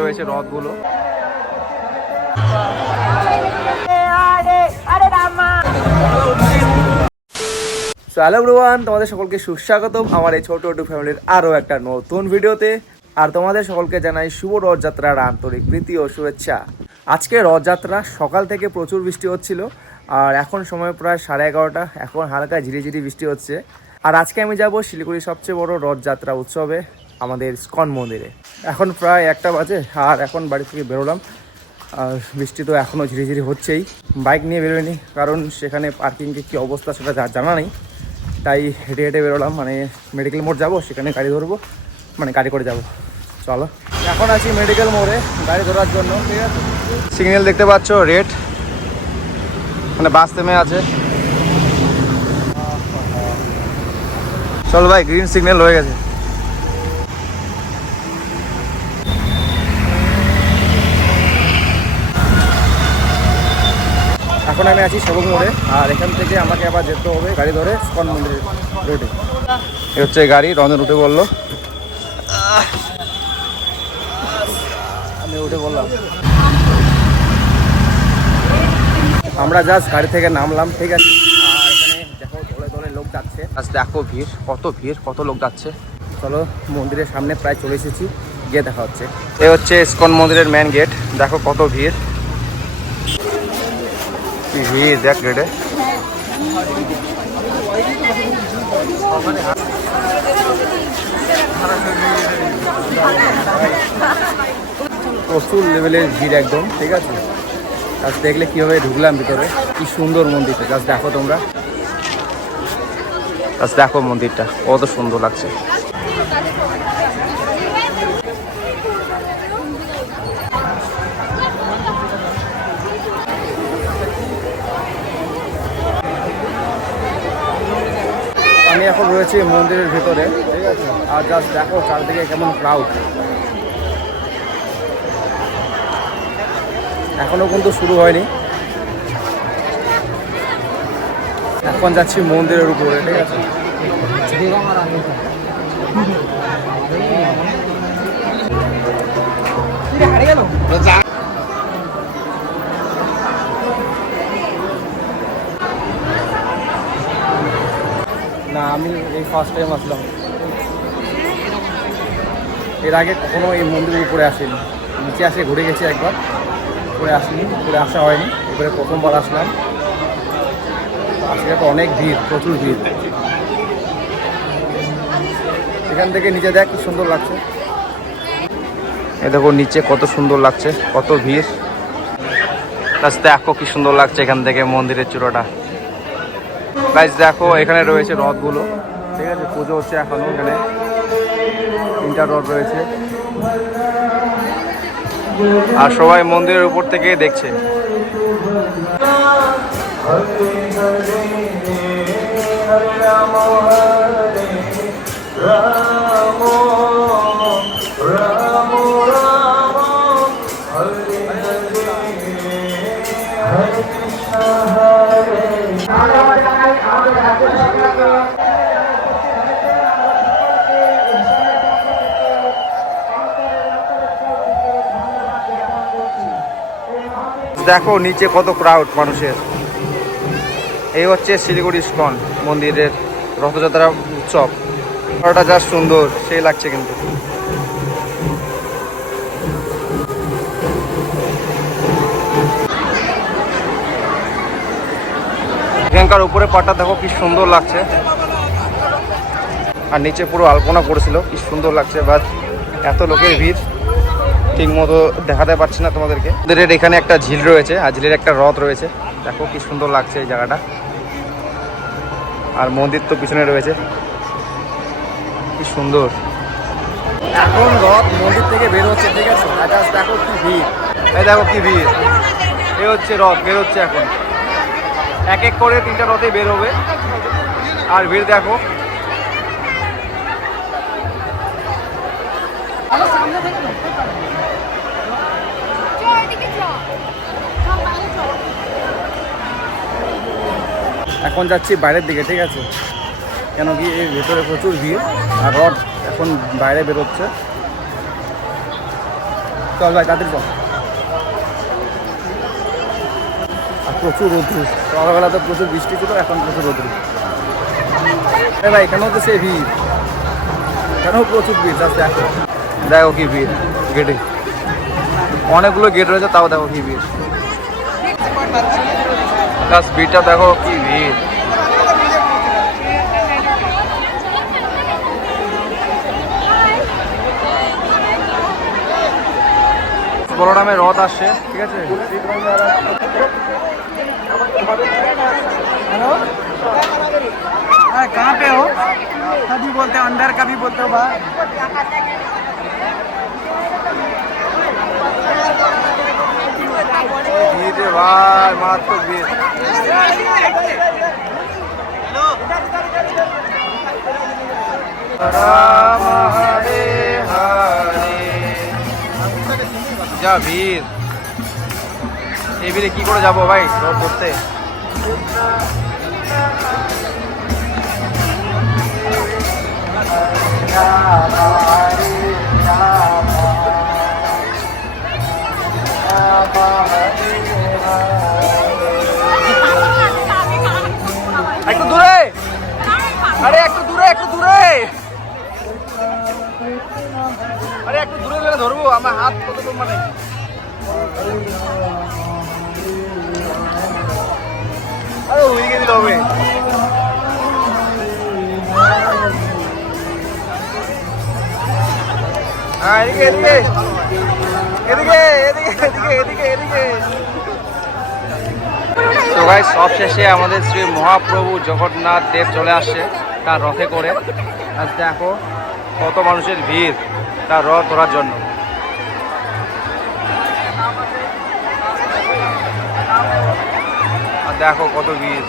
রয়েছে রথগুলো। Hello everyone, তোমাদের সকলকে সুস্বাগতম আমার এই ছোট টু ফ্যামিলির আরও একটা নতুন ভিডিওতে। আর তোমাদের সকলকে জানাই শুভ রথযাত্রার আন্তরিক প্রীতি ও শুভেচ্ছা। আজকে রথযাত্রা, সকাল থেকে প্রচুর বৃষ্টি হচ্ছিল আর এখন সময় প্রায় 11:30। এখন হালকা ঝিরিঝিরি বৃষ্টি হচ্ছে। আর আজকে আমি যাব শিলিগুড়ির সবচেয়ে বড় রথযাত্রা উৎসবে, আমাদের ইস্কন মন্দিরে। এখন প্রায় 1টা বাজে আর এখন বাড়ি থেকে বেরোলাম। আর বৃষ্টি তো এখনও ঝিরিঝিরি হচ্ছেই। বাইক নিয়ে বেরোয়নি, কারণ সেখানে পার্কিংয়ে কী অবস্থা সেটা জানা নেই, তাই হেঁটে হেঁটে বেরোলাম। মানে মেডিকেল মোড় যাবো, সেখানে গাড়ি ধরবো, মানে গাড়ি করে যাব। চলো, এখন আছি মেডিকেল মোড়ে গাড়ি ধরার জন্য। ঠিক আছে, সিগন্যাল দেখতে পাচ্ছ, রেড, মানে বাস থেমে আছে। চলো ভাই, গ্রিন সিগন্যাল হয়ে গেছে। এখন আমি আছি সবুজ মোড়ে, আর এখান থেকে আমাকে আবার যেতে হবে গাড়ি ধরে ইস্কন মন্দিরের রোডে। এই হচ্ছে গাড়ি, রঞ্জন উঠে বললো, আমি উঠে বললাম। আমরা জাস্ট গাড়ি থেকে নামলাম। ঠিক আছে, আর এখানে দেখো দলে দলে লোক যাচ্ছে। আজ দেখো ভিড়, কত লোক যাচ্ছে। চলো, মন্দিরের সামনে প্রায় চলে এসেছি, গিয়ে দেখা হচ্ছে। এই হচ্ছে ইস্কন মন্দিরের মেন গেট। দেখো কত ভিড়, ভিড় দেখ গেটে। প্রচুর লেভেলের ভিড় একদম। ঠিক আছে, জাস্ট দেখলে কীভাবে ঢুকলাম ভিতরে, কি সুন্দর মন্দিরটা। জাস্ট দেখো তোমরা, জাস্ট দেখো মন্দিরটা কত সুন্দর লাগছে। আমি এখন রয়েছি মন্দিরের ভিতরে। ঠিক আছে, আর জাস্ট দেখো চারদিকে কেমন ক্রাউড। এখনো কিন্তু শুরু হয়নি। এখন যাচ্ছি মন্দিরের উপরে। ঠিক আছে, না আমি এই ফার্স্ট টাইম আসলাম, এর আগে কখনো এই মন্দিরের উপরে আসিনি। নিচে আসে ঘুরে গেছি একবার, উপরে আসিনি, উপরে আসা হয়নি, এবারে প্রথমবার আসলাম। আজকে তো অনেক ভিড়, প্রচুর ভিড়। এখান থেকে নিচে দেখ কি সুন্দর লাগছে। এ দেখো নিচে কত সুন্দর লাগছে, কত ভিড়। দেখো কি সুন্দর লাগছে এখান থেকে মন্দিরের চূড়াটা। গাইস দেখো এখানে রয়েছে রথগুলো। ঠিক আছে, পুজো হচ্ছে এখনো। এখানে 3টা রথ রয়েছে আর সবাই মন্দিরের উপর থেকে দেখছে। দেখো নিচে কত ক্রাউড মানুষের। এই হচ্ছে শিলিগুড়ি ইস্কন মন্দিরের রথযাত্রা উৎসব। ওটা জাস্ট সুন্দর, সেই লাগছে কিন্তু। এখানকার উপরে পাটা দেখো কি সুন্দর লাগছে, আর নিচে পুরো আলপনা করেছিল, কি সুন্দর লাগছে। বাট এত লোকের ভিড়, ঠিক মতো দেখাতে পারছি না তোমাদেরকে। এখানে একটা ঝিল রয়েছে আর ঝিলের একটা রথ রয়েছে। দেখো কি সুন্দর লাগছে এই জায়গাটা। আর মন্দির তো পিছনে রয়েছে, কি সুন্দর। এখন রথ মন্দির থেকে বের হচ্ছে। ঠিক আছে, আর জাস্ট দেখো কি ভিড়, এই দেখো কি ভিড়। এই হচ্ছে রথ বের হচ্ছে এখন, এক এক করে 3টা রথে বের হবে। আর ভিড় দেখো। এখন যাচ্ছি বাইরের দিকে। ঠিক আছে, কেন কি এর ভেতরে প্রচুর ভিড় আর রথ এখন বাইরে বেরোচ্ছে। চল ভাই তাদের চল। আর প্রচুর রোদ্রু, সকালবেলা তো প্রচুর বৃষ্টি ছিল, এখন প্রচুর রোদ্রু। ভাই এখানেও তো সে ভিড়, এখানেও প্রচুর ভিড়। জাস্ট দেখো, দেখো কি ভিড় গেটে, অনেকগুলো গেট রয়েছে, তাও দেখো কি ভিড়। জাস্ট ভিড়টা দেখো কি ভিড়। বলরামের রথ আসছে, ঠিক আছে। हेलो कहाँ पे हो? कभी बोलते हो अंदर, कभी बोलते हो बाहर। ভিড় ভাই, মারাত্মক ভিড়। রাম হরে হরে। যা ভিড়, এই ভিড়ে কি করে যাবো ভাই রথ ধরতে? একটু দূরে, আরে একটু দূরে, একটু দূরে, আরে একটু দূরে গেলে ধরবো, আমার হাত কত দূর মানে। আরে ওইদিকে দিতে হবে। হ্যাঁ এদিকে এদিকে এদিকে এদিকে এদিকে এদিকে এদিকে। তো ভাই সব শেষে আমাদের শ্রী মহাপ্রভু জগন্নাথ দেব চলে আসছে তার রথে করে। আর দেখো কত মানুষের ভিড় তার রথ ধরার জন্য। আর দেখো কত ভিড়।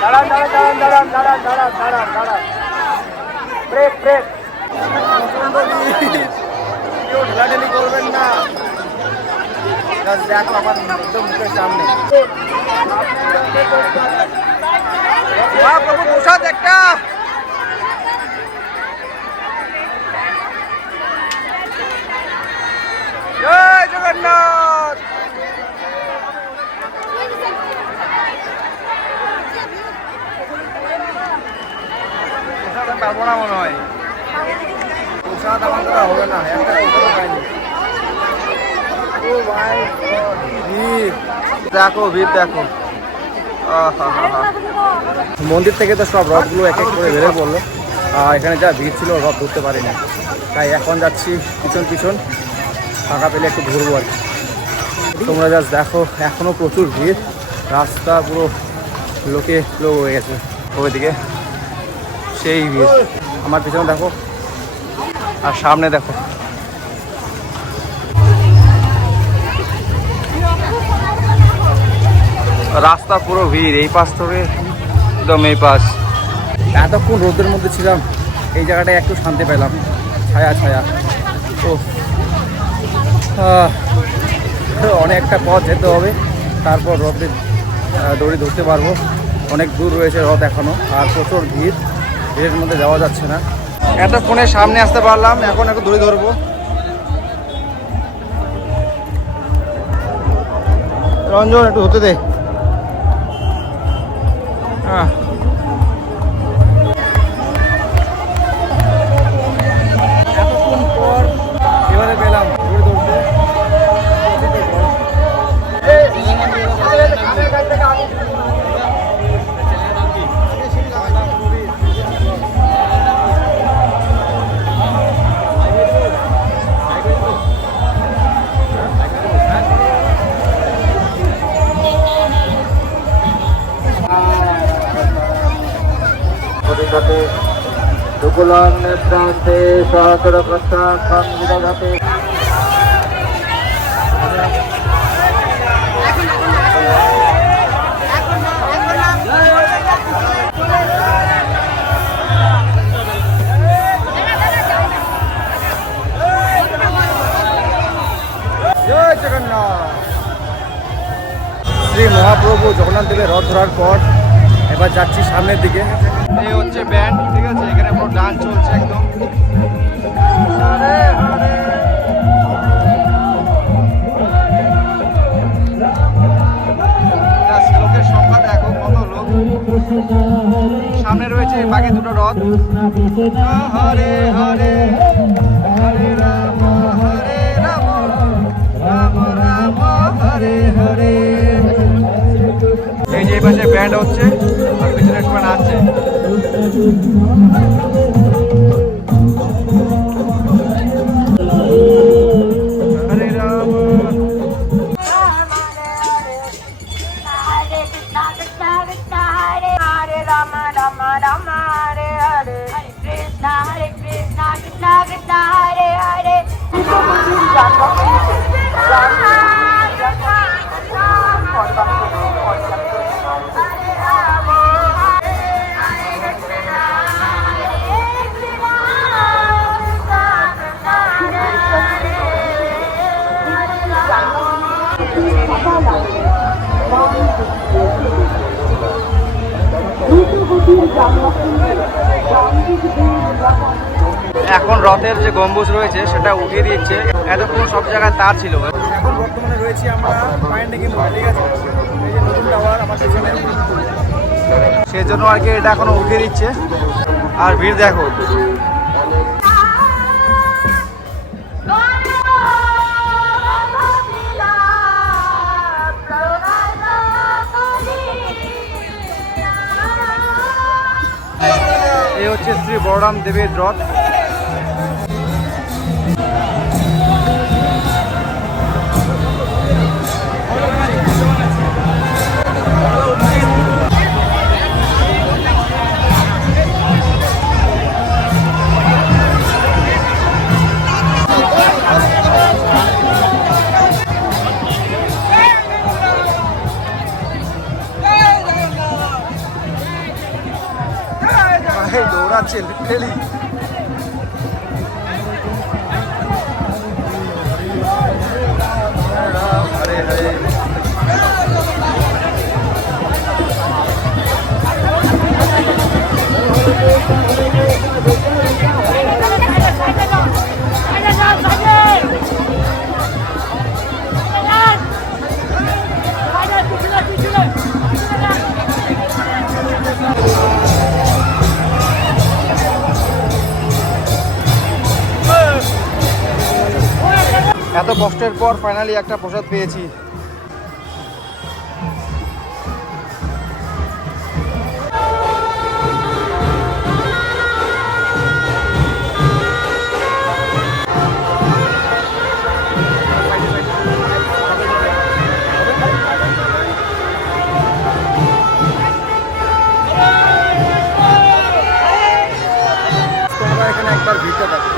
দাঁড়ান দাঁড়ান দাঁড়ান দাঁড়ান দাঁড়ান দাঁড়ান দাঁড়ান দাঁড়ান, ব্রেক ব্রেক। কেউ ঢেলাঢেলি করবেন না, দেখো আমার একদম মুখের সামনে মহাপ্রভু প্রসাদ একটা। জয় জগন্নাথ। প্রসাদ পাবো না মনে হয়, প্রসাদ আমার দ্বারা হবে না, একটা প্রসাদও পাইনি। ও ভাই ভিড় দেখো, ভিড় দেখো। মন্দির থেকে তো সব রথগুলো এক এক করে বেরোয় পড়লো, আর এখানে যা ভিড় ছিল রথ ধরতে পারিনি, তাই এখন যাচ্ছি পিছন পিছন, ফাঁকা পেলে একটু ঘুরবো আর কি। তোমরা জাস্ট দেখো, এখনও প্রচুর ভিড়, রাস্তা পুরো লোকে লোক হয়ে গেছে। ওইদিকে সেই ভিড়, আমার পিছনে দেখো আর সামনে দেখো। রাস্তা পুরো ভিড়, এই পাশ থেকে একদম এই পাশ। এতক্ষণ রোদের মধ্যে ছিলাম, এই জায়গাটায় একটু শান্তি পেলাম, ছায়া ছায়া। তো অনেকটা পথ যেতে হবে, তারপর রথের দড়ি ধরতে পারবো। অনেক দূর রয়েছে রথ এখনো, আর প্রচুর ভিড়, ভিড়ের মধ্যে যাওয়া যাচ্ছে না। এতক্ষণে সামনে আসতে পারলাম, এখন একটু দড়ি ধরবো। রঞ্জন একটু হতে দে। হ্যাঁ এতক্ষণ পর এবারে পেলাম দড়ি ধরতে। দুকুলান প্রান্তে সহস্র প্রস্তান বিদাঘাতে। জগন্নাথ দেবের রথ ধরার পর এবার যাচ্ছি সামনের দিকে। এই হচ্ছে ব্যান্ড, ঠিক আছে, এখানে পুরো ডান্স চলছে একদম। লোকের সংখ্যা দেখো কত লোক। সামনে রয়েছে বাকি দুটো রথ। হরে হরে হরে রাম রাম রাম হরে হরে। এই যে এই পাশে ব্যান্ড হচ্ছে আর পিছনে সবাই নাচছে। হরে রাম। এখন রথের যে গম্বুজ রয়েছে সেটা উঠিয়ে দিচ্ছে। এতক্ষণ সব জায়গায় তার ছিল। এখন বর্তমানে রয়েছি আমরা পাইনডিঙ্গি মোড়ে, ঠিক আছে, এই যে নতুন টাওয়ার আমার পিছনে, সেজন্য আর কি এটা এখনো উঠিয়ে দিচ্ছে। আর ভিড় দেখো। এই হচ্ছে শ্রী বলরাম দেবের রথ। দৌড়াচ্ছে লিটারেলি। হরে হরে। এত কষ্টের পর ফাইনালি একটা প্রসাদ পেয়েছি। তোমরা এখানে একবার ভিড়টা দেখো।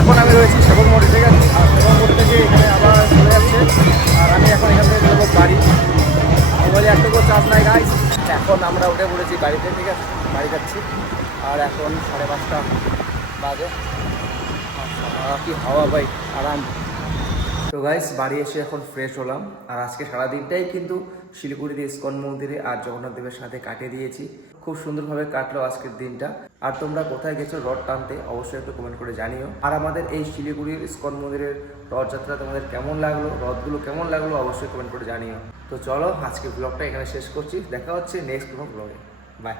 এখন আমি রয়েছি সেবক মোড়ে, ঠিক আছে? আর সেবক মোড় থেকে এখানে আবার চলে যাচ্ছে। আর আমি এখন এখান থেকে যাবো বাড়ি। মোবাইলে একটুকু চার্জ নাই গাইস। এখন আমরা উঠে পড়েছি গাড়িতে, ঠিক আছে? বাড়ি যাচ্ছি। আর এখন 5:30 বাজে। আচ্ছা, কি হাওয়া ভাই, আরাম। তো গাইস বাড়ি এসে এখন ফ্রেশ হলাম। আর আজকে সারাদিনটাই কিন্তু শিলিগুড়িতে ইসকন মন্দিরে আর জগন্নাথ দেবের সাথে কাটিয়ে দিয়েছি। খুব সুন্দরভাবে কাটলো আজকের দিনটা। আর তোমরা কোথায় গেছো রথ টানতে অবশ্যই একটু কমেন্ট করে জানিও। আর আমাদের এই শিলিগুড়ির ইসকন মন্দিরের রথযাত্রা তোমাদের কেমন লাগলো, রথগুলো কেমন লাগলো অবশ্যই কমেন্ট করে জানিও। তো চলো আজকে ব্লগটা এখানে শেষ করছি। দেখা হচ্ছে নেক্সট কোনো ব্লগে। বাই।